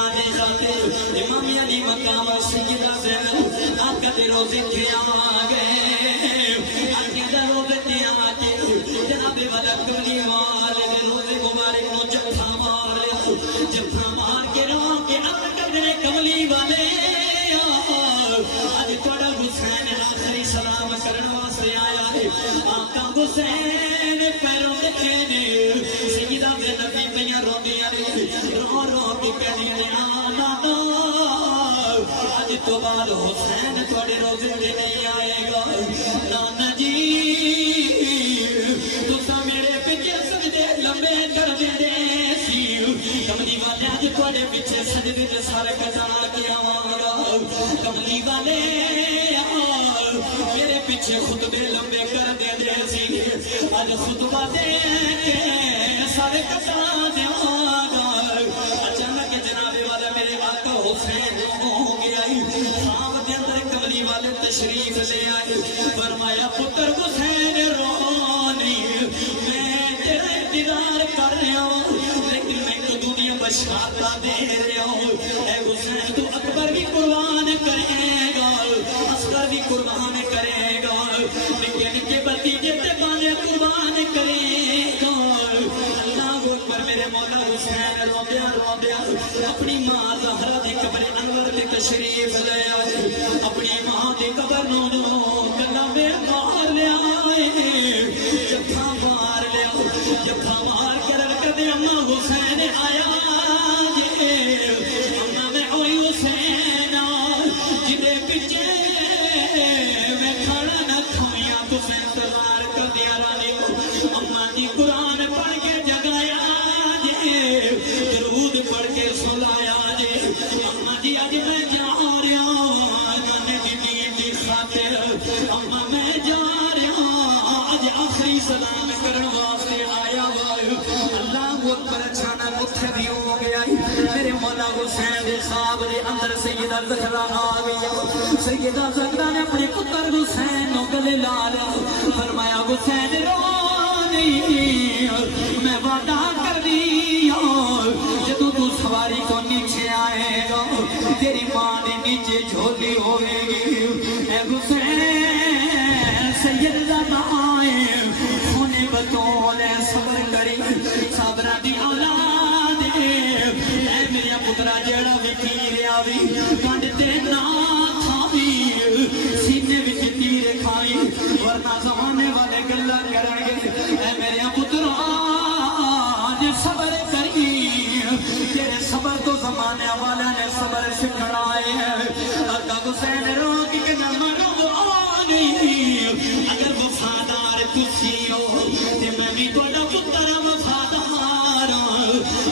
امام علی مقام سیدہ زینب آقا دے روزے تھے آگئے آقا دے روزے تھے آگئے جناب والا کملی والے دے روزے مبارک نو جتھا مار کے رو کے آقا دے کملی والے آج توڑا حسین آخری سلام کرن واسطے آیا ہے آقا حسین پیروں دکھے نے سیدہ زینب بھی تیاں رو دیا رو رو کے کہنی نے آنا آج تو بعد حسین توڑے روزے دے نہیں آئے گا نانا جی تو سا میرے پیچھے سجدے لمبے کر دے دے سی کملی والے آج توڑے پیچھے سجدے دے سارے قضا کیا مانگا کملی والے میرے پیچھے خطبے لمبے کر دے دے سی آج خطبہ دے کے سارے قضا دے مانگا اچانک جناب والا میرے آقا حسین ہو گیا خواب دے اندر کملی والے تشریف لے آئے فرمایا پتر حسین رونی میں تیرا انتظار کر رہا ہوں لیکن میں تو دنیا بشارتا دے رہا ہوں اے حسین تو اکبر بھی قربان کرے گا اصغر بھی قربان کرے گا نکے نکے بتیجے تے بانے قربان کرے گا اللہ اکبر میرے مولا حسین رو دیا اپنی ماں زہرا دی قبر انور دی تشریف لے آئے اپنی ماں دی قبر نو گلا میں مار لے آئے جفا مار کر رکھ دے اماں حسین آیا اماں میں ہوئی حسین جدے پیچھے میں کھڑا نہ کھویاں حسین تلار کر دیا رانی اماں دی قرآن پڑھ کے جگایا درود پڑھ کے سلایا اماں جی آج میں جا رہا نانے دی دین دی خاطر اماں میں جا رہا آج آخری سلام کرن واسطے آیا اللہ اکبر چھانا متھے بھی ہو گیا میرے مولا حسین دے خواب دے اندر سیدہ زہرا آ گئی سیدہ زہرا نے اپنے پتر حسین نو گلے لا لیا فرمایا حسین رو نہیں میں وعدہ کر دیا جدو تو سواری کو نیچے آئے گا تیری ماں نے نیچے جھولی ہوئے گی اے حسین سیدہ آئے ہونے بطول صبر کری صبرہ دی اولاد اے میرے پترہ جیڑا بھی تیرے آوی کانڈتے نہ کھاوی سینے بھی تیرے کھائی ورنہ زمانے والے گلہ کریں گے اے میرے پترہ آج صبر کری تیرے صبر تو زمانے والا نے صبر سکھڑائے آقا حسین رو کی کہ نہ منو آنی اگر وفادار تسی ہو تے میں بھی توڑا پتر وفادار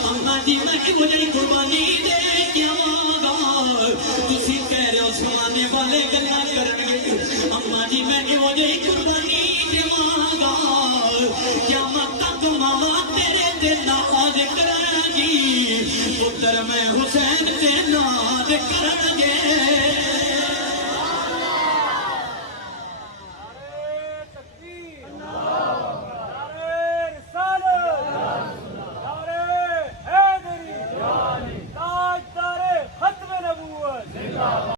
اماں جی میں مجھے قربانی دے کیا مانگا تسی کہہ رہے ہو زمانے والے گلہ کرن گے اماں جی میں مجھے قربانی دے مانگا قیامت تک ماما تیرے دل ناز کریں گی پتر میں حسین